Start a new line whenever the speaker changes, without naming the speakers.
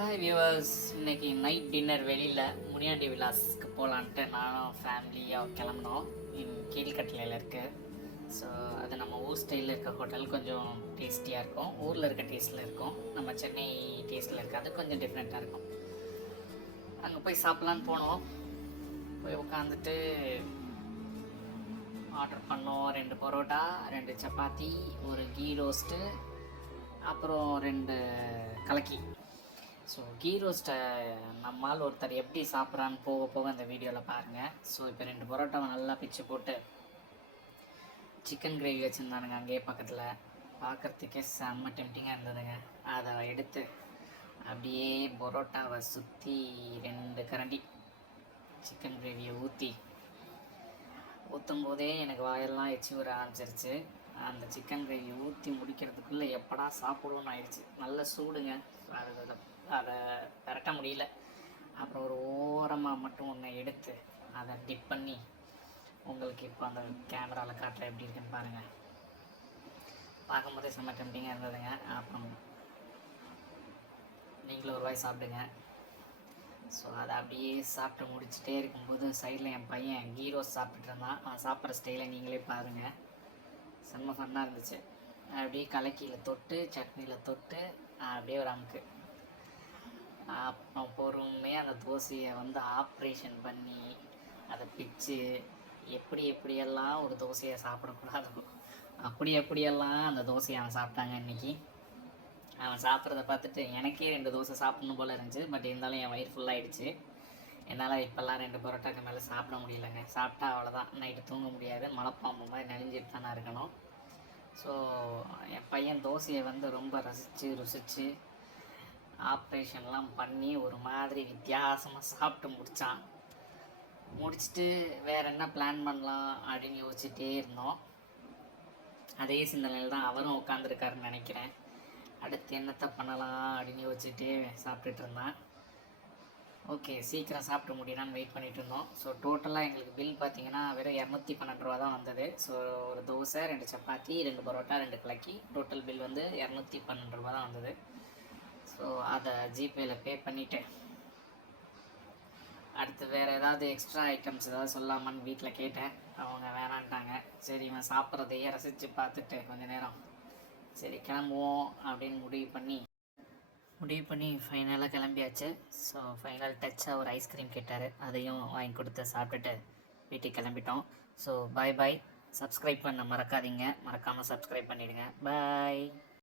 Hi viewers இன்னைக்கு night dinner வெளியில் முனியாண்டி விலாஸ்க்கு போகலான்ட்டு நானும் ஃபேமிலியாக கிளம்புனோம். இன் கீழ்கட்டளையில் இருக்குது ஸோ அது நம்ம ஊர் ஸ்டைலில் இருக்க ஹோட்டல் கொஞ்சம் டேஸ்டியாக இருக்கும். ஊரில் இருக்க டேஸ்ட்டில் இருக்கும். நம்ம சென்னை டேஸ்ட்டில் இருக்காது. கொஞ்சம் டிஃப்ரெண்ட்டாக இருக்கும். அங்கே போய் சாப்பிட்லான்னு போனோம். போய் உட்காந்துட்டு ஆர்டர் பண்ணோம். ரெண்டு பரோட்டா ரெண்டு சப்பாத்தி ஒரு கீ ரோஸ்ட்டு அப்புறம் ரெண்டு கலக்கி. ஸோ கீ ரோஸ்ட்டை நம்மால் ஒருத்தர் எப்படி சாப்பிட்றான்னு போக போக அந்த வீடியோவில் பாருங்கள் ஸோ இப்போ ரெண்டு பரோட்டாவை நல்லா பிச்சு போட்டு சிக்கன் கிரேவி வச்சுருந்தானுங்க அங்கேயே பக்கத்தில். பார்க்குறதுக்கே செம்ம டெம்டிங்காக இருந்ததுங்க. அதை எடுத்து அப்படியே பரோட்டாவை சுற்றி ரெண்டு கரண்டி சிக்கன் கிரேவியை ஊற்றி ஊற்றும் போதே எனக்கு வாயெல்லாம் எச்சி வர ஆரம்பிச்சிருச்சு. அந்த சிக்கன் கிரேவி ஊற்றி முடிக்கிறதுக்குள்ளே எப்படா சாப்பிடுவோன்னு ஆயிடுச்சு. நல்ல சூடுங்க. அதை அதை- அதை பரட்ட முடியல. அப்புறம் ஒரு ஓரமாக மட்டும் ஒன்று எடுத்து அதை டிப் பண்ணி உங்களுக்கு இப்போ அந்த கேமராவில் காட்டுற எப்படி இருக்குன்னு பாருங்கள் பார்க்கும்போதே செம்ம டெம்டிங்காக இருந்ததுங்க. அப்புறம் நீங்களும் ஒரு வாய் சாப்பிடுங்க. ஸோ அதை அப்படியே சாப்பிட்டு முடிச்சுட்டே இருக்கும்போது சைடில் என் பையன் கீரோஸ் சாப்பிட்டுட்டு இருந்தான். அவன் சாப்பிட்ற ஸ்டைலை நீங்களே பாருங்கள் செம்ம ஃபன்னாக இருந்துச்சு. அப்படியே கலக்கியில் தொட்டு சட்னியில் தொட்டு அப்படியே ஒரு அமுக்கு. அப்புறம் பொறுமையாக அந்த தோசையை வந்து ஆப்ரேஷன் பண்ணி அதை பிச்சு எப்படி எப்படியெல்லாம் ஒரு தோசையை சாப்பிடக்கூடாதோ அப்படி எப்படியெல்லாம் அந்த தோசையை அவன் சாப்பிட்டாங்க இன்னைக்கு. அவன் சாப்பிட்றத பார்த்துட்டு எனக்கே ரெண்டு தோசை சாப்பிடணும் போல் இருந்துச்சு. பட் இருந்தாலும் என் வயிறு ஃபுல்லாகிடுச்சு என்னால் இப்போல்லாம் ரெண்டு பரோட்டாக்கு மேலே சாப்பிட முடியலங்க. சாப்பிட்டா அவ்வளோதான் நைட்டு தூங்க முடியாது. மலைப்பாம்பு மாதிரி நெளிஞ்சிட்டு தானே இருக்கணும். ஸோ என் பையன் தோசையை வந்து ரொம்ப ரசித்து ருசித்து ஆப்ரேஷன்லாம் பண்ணி ஒரு மாதிரி வித்தியாசமாக சாப்பிட்டு முடித்தான் முடிச்சுட்டு வேற என்ன பிளான் பண்ணலாம் அப்படின்னு யோசிச்சுட்டே இருந்தோம். அதே சிந்தனையில் தான் அவரும் உட்காந்துருக்காருன்னு நினைக்கிறேன். அடுத்து என்னத்தை பண்ணலாம் அப்படின்னு யோசிச்சுட்டே சாப்பிட்டுட்டு இருந்தான். ஓகே சீக்கிரம் சாப்பிட்டு முடியலான்னு வெயிட் பண்ணிட்டு இருந்தோம் ஸோ டோட்டலாக எங்களுக்கு பில் பார்த்தீங்கன்னா வெறும் இரநூத்தி பன்னெண்டு ரூபா தான் வந்தது. ஸோ ஒரு தோசை ரெண்டு சப்பாத்தி ரெண்டு பரோட்டா ரெண்டு கிழக்கி டோட்டல் பில் வந்து இரநூத்தி பன்னெண்டு ரூபா தான் வந்தது. ஸோ அதை ஜிபேயில் பே பண்ணிவிட்டேன் அடுத்து வேறு ஏதாவது எக்ஸ்ட்ரா ஐட்டம்ஸ் ஏதாவது சொல்லாமான்னு வீட்டில் கேட்டேன். அவங்க வேணான்ட்டாங்க. சரி இவன் சாப்பிட்றதையே ரசித்து பார்த்துட்டு கொஞ்ச நேரம். சரி கிளம்புவோம் அப்படின்னு முடிவு பண்ணி முடிவு பண்ணி ஃபைனலாக கிளம்பியாச்சு. ஸோ ஃபைனல் டச்சாக ஒரு ஐஸ்கிரீம் கேட்டார். அதையும் வாங்கி கொடுத்து சாப்பிட்டுட்டு வீட்டுக்கு கிளம்பிட்டோம். ஸோ பாய் பாய் சப்ஸ்கிரைப் பண்ண மறக்காதீங்க. மறக்காமல் சப்ஸ்கிரைப் பண்ணிவிடுங்க பாய்